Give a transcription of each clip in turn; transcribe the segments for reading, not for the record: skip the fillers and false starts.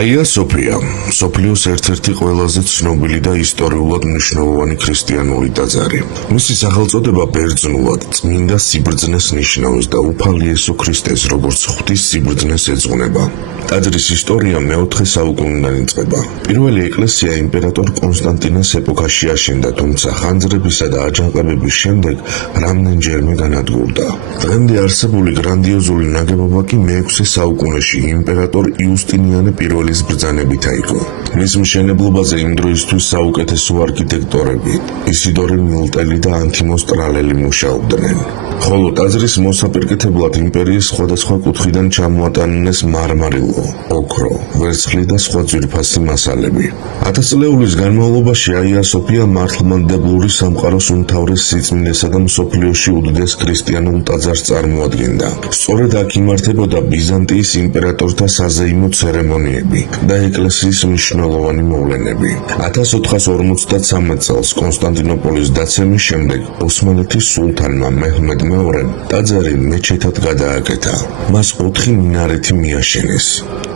აია სოფია, მსოფლიოს ერთ-ერთი ყველაზე ცნობილი და ისტორიულად მნიშვნელოვანი ქრისტიანული ტაძარი. მისი სახელწოდება ბერძნულად წმინდა სიბრძნეს ნიშნავს და უფალი იესო ქრისტეს როგორც ღვთის სიბრძნეს ეძღვნება. ტაძრის ისტორია მეოთხე საუკუნიდან იწყება. პირველი ეკლესია იმპერატორ კონსტანტინეს ეპოქაში აშენდა, თუმცა ხანძრებისა და აჯანყებების შემდეგ რამდენჯერმე განადგურდა. დღემდე არსებული გრანდიოზული ნაგებობა კი მე-6 საუკუნეში იმპერატორ იუსტინიანე პირველის ბრძანებით აიგო. მის მშენებლობაზე იმ დროისთვის საუკეთესო არქიტექტორები ისიდორე მილტელი და ანთიმოს ტრალელი მუშაობდნენ. ხოლო ტაძრის მოსაპირკეთებლად იმპერიის სხვადასხვა კუთხიდან ჩამოატანინეს მარმარილო, ოქრო, ვერცხლი და სხვა ძვირფასი მასალები. 1000 წლეულის განმავლობაში აია სოფია მართლმადიდებლური სამყაროს უმთავრეს სიწმინდესა და მსოფლიოში უდიდეს ქრისტიანულ ტაძარს წარმოადგენდა. სწორედ აქ იმართებოდა ბიზანტიის იმპერატორთა საზეიმო ცერემონიები და ეკლესიის მნიშვნელოვანი მოვლენები. 1453 წელს კონსტანტინოპოლის დაცემის შემდეგ ოსმალეთის სულთანმა მეჰმედ მეორემ ტაძარი მეჩეთად გადააკეთა. მას 4 მინარეთი მიაშენეს.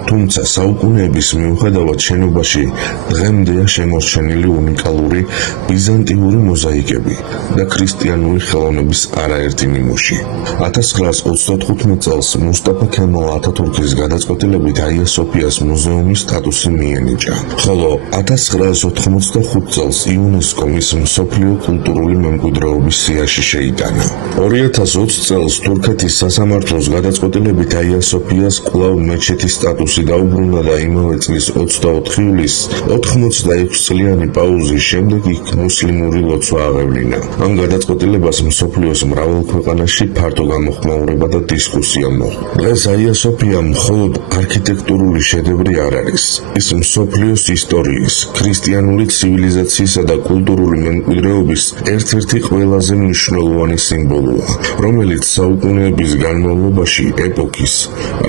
თუმცა საუკუნეების მიუხედავად შენობაში დღემდეა შემორჩენილი უნიკალური ბიზანტიური მოზაიკები და ქრისტიანული ხელოვნების არაერთი ნიმუში. 1935 წელს მუსტაფა ქემალ ათათურქის გადაწყვეტილებით აია სოფიას მუზეუმის სტატუსი მიენიჭა, ხოლო 1985 წელს იუნესკო მის მსოფლიო კულტურული მემკვიდრეობის სიაში შეიტანა. 2020 წელს თურქეთის სასამართლოს გადაწყვეტილებით აია სოფიას კვლავ მეჩეთის სტატუსი დაუბრუნდა და იმავე წლის 24 ივლისს 86 წლიანი პაუზის შემდეგ იქ მუსლიმური ლოცვა აღევლინა. ამ გადაწყვეტილებას მსოფლიოს მრავალ ქვეყანაში ფართო გამოხმაურება და დისკუსია მოჰყვა. დღეს აია სოფია მხოლოდ არქიტექტურული შედევრი არ არის. ის მსოფლიოს ისტორიის, ქრისტიანული ცივილიზაციისა და კულტურული მემკვიდრეობის ერთ-ერთი ყველაზე მნიშვნელოვანი სიმბოლოა, რომელიც საუკუნეების განმავლობაში ეპოქის,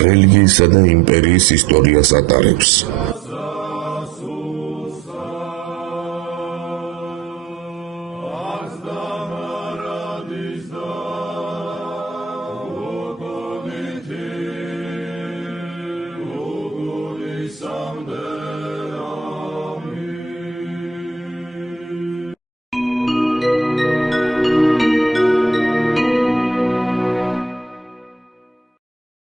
რელიგიისა და იმპერიის ისტორიას ატარებს.